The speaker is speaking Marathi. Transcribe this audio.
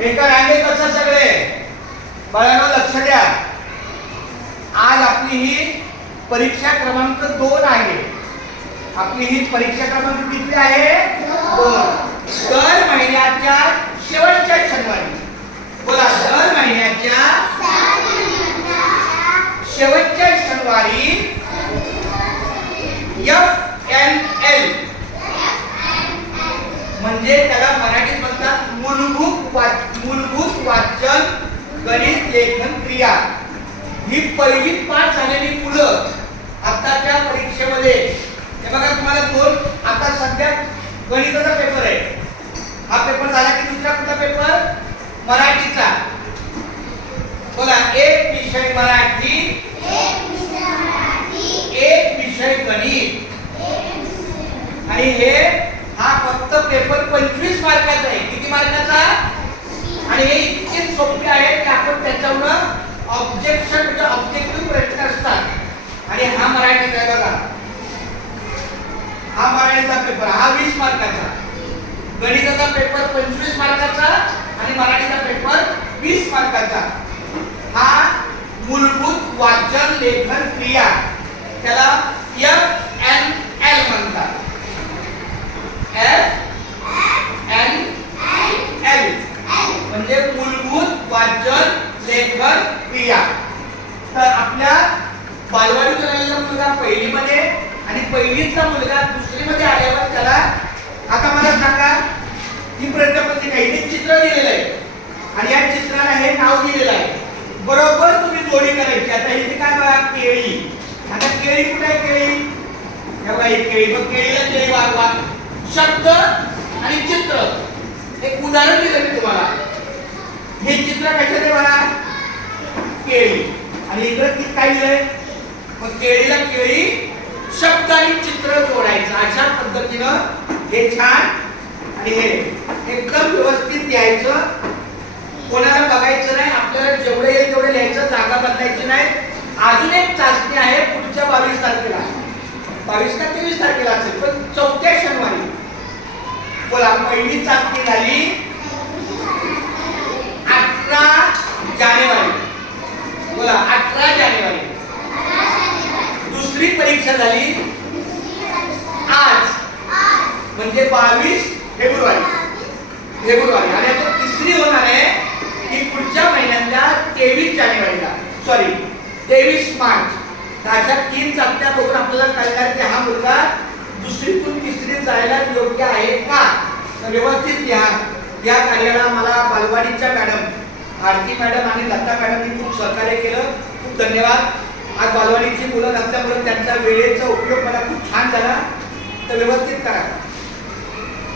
एका रांगेत बसा सगळे. बाळांना लक्ष द्या. आज आपली ही परीक्षा क्रमांक दोन आहे. आपली ही परीक्षा क्रमांक किती आहे? दर महिन्याच्या शेवटच्या शनिवारी बोला दर महिन्याच्या शेवटच्या शनिवारी एफ एन एल म्हणजे त्याला मराठीत म्हणतात मूलभूत वाच लेखन क्रिया. ही पहिली पाठ झालेली मुलं आताच्या परीक्षेमध्ये. हे बघा तुम्हाला दोन आता सध्या गणिताचा पेपर आहे. हा पेपर झाला की दुसरा कुठला पेपर मराठीचा. बोला एक विषय मराठी एक विषय गणित. आणि हे हा फक्त पेपर पंचवीस मार्काचा आहे. किती मार्काचा आणि हे इतके सोपे आहे की आपण त्याच्यावर ऑब्जेक्शन म्हणजे ऑब्जेक्टिव्ह प्रश्न असतात आणि हा मराठीचा आहे बघा हा मराठीचा पेपर हा वीस मार्काचा गणिताचा पेपर पंचवीस मार्काचा आणि मराठीचा पेपर वीस मार्काचा. हा मूलभूत वाचन लेखन क्रिया त्याला एफ एन एल म्हणतात. एफ एन एल म्हणजे मूलभूत वाचन लेखन क्रिया. तर आपल्या बालवाडीत राहिलेला मुलगा पहिलीमध्ये आणि पहिलीचा मुलगा दुसरीमध्ये आल्यावर त्याला आता मला सांगा ही प्रश्नपत्रिका इथे चित्र दिलेलं आहे आणि या चित्राला हे नाव दिलेलं आहे बरोबर तुम्ही जोडी करायची? आता इथे काय बघा केळी. आता केळी कुठे आहे केळी? हे ही केळी मग केळीला केळी वागवा शब्द आणि चित्र. एक उदाहरण दिलं मी तुम्हाला. हे चित्र कशाचे बघा? केळी. आणि इकडे किती काय दिलंय मग केळीला केळी शब्द आणि चित्र जोडायचं. अशा पद्धतीनं हे छान आणि हे एकदम व्यवस्थित द्यायचं कोणाला बघायचं नाही आपल्याला जेवढे येईल तेवढे लिहायचं जागा बदलायची नाही अजून एक चाचणी आहे पुढच्या बावीस तारखेला एकवीस तारखेला असेल पण चौथ्या शनिवारी. बोला पहिली चाचणी झाली अठरा जानेवारी. बोला अठरा जानेवारी. दुसरी परीक्षा झाली आज. म्हणजे बावीस फेब्रुवारी. फेब्रुवारी. आणि आता तिसरी होणार आहे की पुढच्या महिन्यातल्या तेवीस जानेवारीला. सॉरी तेवीस मार्च. अशा तीन चाचण्या बघून आपल्याला कळणार की हा मुलगा दुसरीतून तिसरीत जायला योग्य आहे का? व्यवस्थित लिहा. या कार्याला मला बालवाडीच्या मॅडम आरती मॅडम आणि लता मॅडमनी खूप सहकार्य केलं. खूप धन्यवाद. आज बालवाडीची मुलं नसल्यामुळे त्यांच्या वेळेचा उपयोग मला खूप छान झाला. तर व्यवस्थित करा.